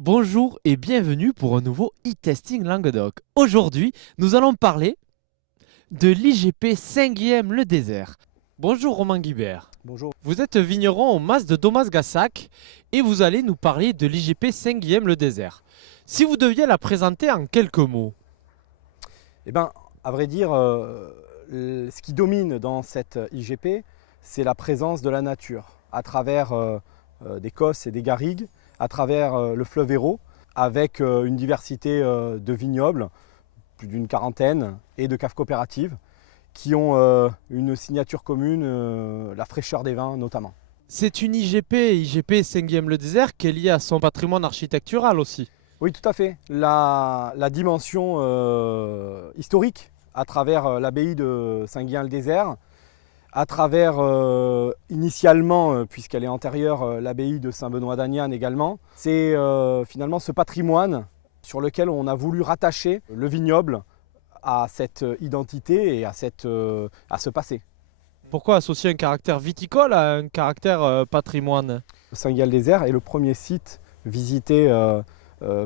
Bonjour et bienvenue pour un nouveau e-testing Languedoc. Aujourd'hui, nous allons parler de l'IGP 5e Le Désert. Bonjour Romain Guibert. Bonjour. Vous êtes vigneron au Mas de Domas-Gassac et vous allez nous parler de l'IGP 5e Le Désert. Si vous deviez la présenter en quelques mots. Eh bien, à vrai dire, ce qui domine dans cette IGP, c'est la présence de la nature, à travers des cosses et des garrigues, à travers le fleuve Hérault, avec une diversité de vignobles, plus d'une quarantaine, et de caves coopératives, qui ont une signature commune, la fraîcheur des vins notamment. C'est une IGP 5e Le Désert qui est liée à son patrimoine architectural aussi. Oui, tout à fait. La dimension historique à travers l'abbaye de Saint-Guillain-le-Désert, à travers initialement, puisqu'elle est antérieure, l'abbaye de Saint-Benoît-d'Agnan également, c'est finalement ce patrimoine sur lequel on a voulu rattacher le vignoble à cette identité et à ce passé. Pourquoi associer un caractère viticole à un caractère patrimoine? Saint-Guillain-le-Désert est le premier site visité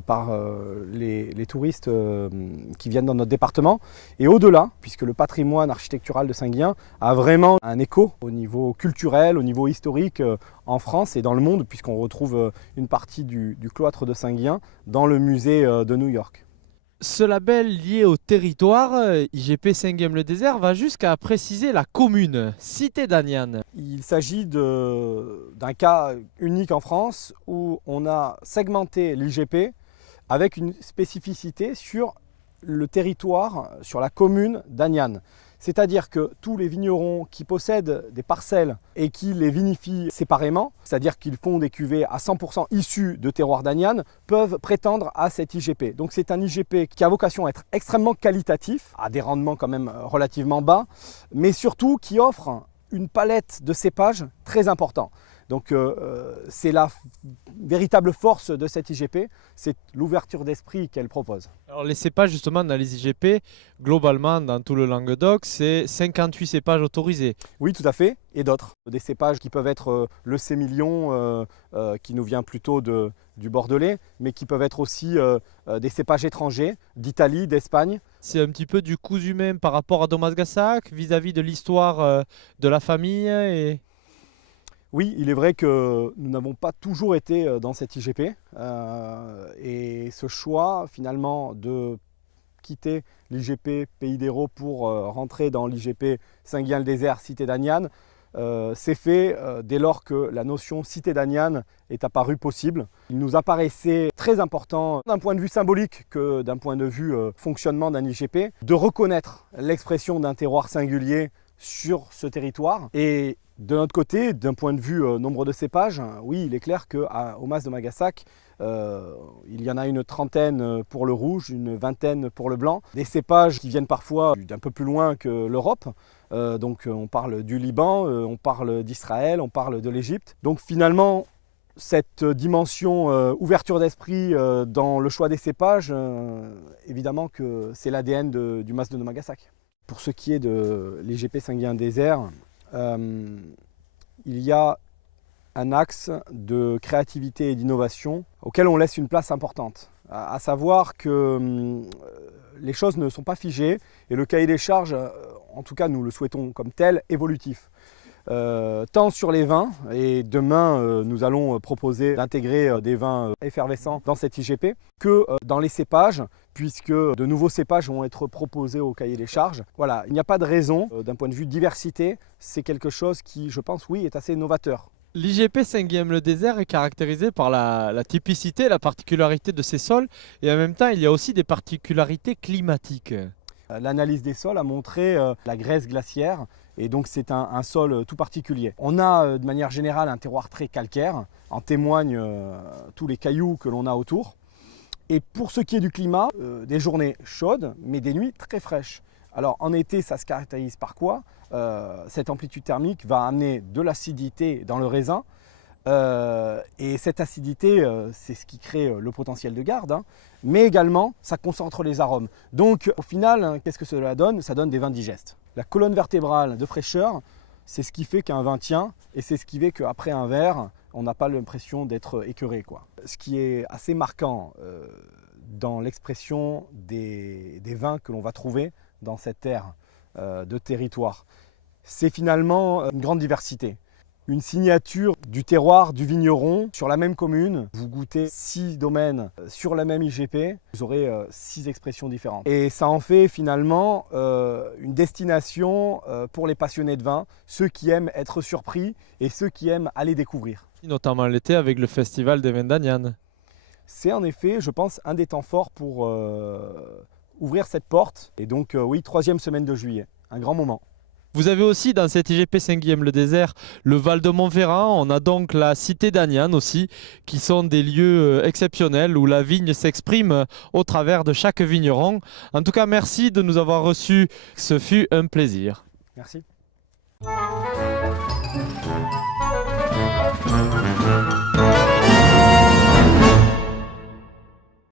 par les touristes qui viennent dans notre département. Et au-delà, puisque le patrimoine architectural de Saint-Guillain a vraiment un écho au niveau culturel, au niveau historique en France et dans le monde, puisqu'on retrouve une partie du cloître de Saint-Guillain dans le musée de New York. Ce label lié au territoire, IGP 5e Le Désert, va jusqu'à préciser la commune, Cité d'Agnan. Il s'agit d'un cas unique en France où on a segmenté l'IGP avec une spécificité sur le territoire, sur la commune d'Agnan. C'est-à-dire que tous les vignerons qui possèdent des parcelles et qui les vinifient séparément, c'est-à-dire qu'ils font des cuvées à 100% issus de terroir d'Agnan, peuvent prétendre à cet IGP. Donc c'est un IGP qui a vocation à être extrêmement qualitatif, à des rendements quand même relativement bas, mais surtout qui offre une palette de cépages très importante. Donc c'est la véritable force de cette IGP, c'est l'ouverture d'esprit qu'elle propose. Alors les cépages justement dans les IGP, globalement dans tout le Languedoc, c'est 58 cépages autorisés. Oui, tout à fait, et d'autres. Des cépages qui peuvent être le sémillon, qui nous vient plutôt du Bordelais, mais qui peuvent être aussi des cépages étrangers, d'Italie, d'Espagne. C'est un petit peu du cousu humain par rapport à Domas-Gassac, vis-à-vis de l'histoire de la famille. Oui, il est vrai que nous n'avons pas toujours été dans cette IGP, et ce choix finalement de quitter l'IGP Pays d'Hérault pour rentrer dans l'IGP Saint-Guillain-le-Désert, Cité d'Agnan, s'est fait dès lors que la notion Cité d'Agnan est apparue possible. Il nous apparaissait très important d'un point de vue symbolique que d'un point de vue fonctionnement d'un IGP de reconnaître l'expression d'un terroir singulier sur ce territoire. Et de notre côté, d'un point de vue nombre de cépages, oui, il est clair qu'au Mas de Magassac, il y en a une trentaine pour le rouge, une vingtaine pour le blanc. Des cépages qui viennent parfois d'un peu plus loin que l'Europe. Donc on parle du Liban, on parle d'Israël, on parle de l'Égypte. Donc finalement, cette dimension ouverture d'esprit dans le choix des cépages, évidemment que c'est l'ADN du Mas de Magassac. Pour ce qui est de l'IGP Saint-Guillain-Désert, il y a un axe de créativité et d'innovation auquel on laisse une place importante. À savoir que les choses ne sont pas figées et le cahier des charges, en tout cas nous le souhaitons comme tel, évolutif. Tant sur les vins, et demain nous allons proposer d'intégrer des vins effervescents dans cette IGP, que dans les cépages, puisque de nouveaux cépages vont être proposés au cahier des charges. Voilà, il n'y a pas de raison, d'un point de vue diversité, c'est quelque chose qui, je pense, oui, est assez novateur. L'IGP 5e Le Désert est caractérisé par la typicité, la particularité de ses sols, et en même temps il y a aussi des particularités climatiques. L'analyse des sols a montré la graisse glaciaire, et donc c'est un sol tout particulier. On a de manière générale un terroir très calcaire, en témoignent tous les cailloux que l'on a autour. Et pour ce qui est du climat, des journées chaudes, mais des nuits très fraîches. Alors en été, ça se caractérise par quoi? Cette amplitude thermique va amener de l'acidité dans le raisin. Et cette acidité, c'est ce qui crée le potentiel de garde, hein, mais également ça concentre les arômes. Donc au final, hein, qu'est-ce que cela donne? Ça donne des vins digestes. La colonne vertébrale de fraîcheur, c'est ce qui fait qu'un vin tient, et c'est ce qui fait qu'après un verre, on n'a pas l'impression d'être écœuré, quoi. Ce qui est assez marquant dans l'expression des vins que l'on va trouver dans cette aire de territoire, c'est finalement une grande diversité. Une signature du terroir, du vigneron, sur la même commune. Vous goûtez 6 domaines sur la même IGP, vous aurez 6 expressions différentes. Et ça en fait finalement une destination pour les passionnés de vin, ceux qui aiment être surpris et ceux qui aiment aller découvrir. Notamment l'été avec le festival des vins d'Agnan. C'est en effet, je pense, un des temps forts pour ouvrir cette porte. Et donc oui, 3e semaine de juillet, un grand moment. Vous avez aussi dans cette IGP 5e le désert le Val de Montferrand, on a donc la cité d'Agnan aussi, qui sont des lieux exceptionnels où la vigne s'exprime au travers de chaque vigneron. En tout cas, merci de nous avoir reçus, ce fut un plaisir. Merci.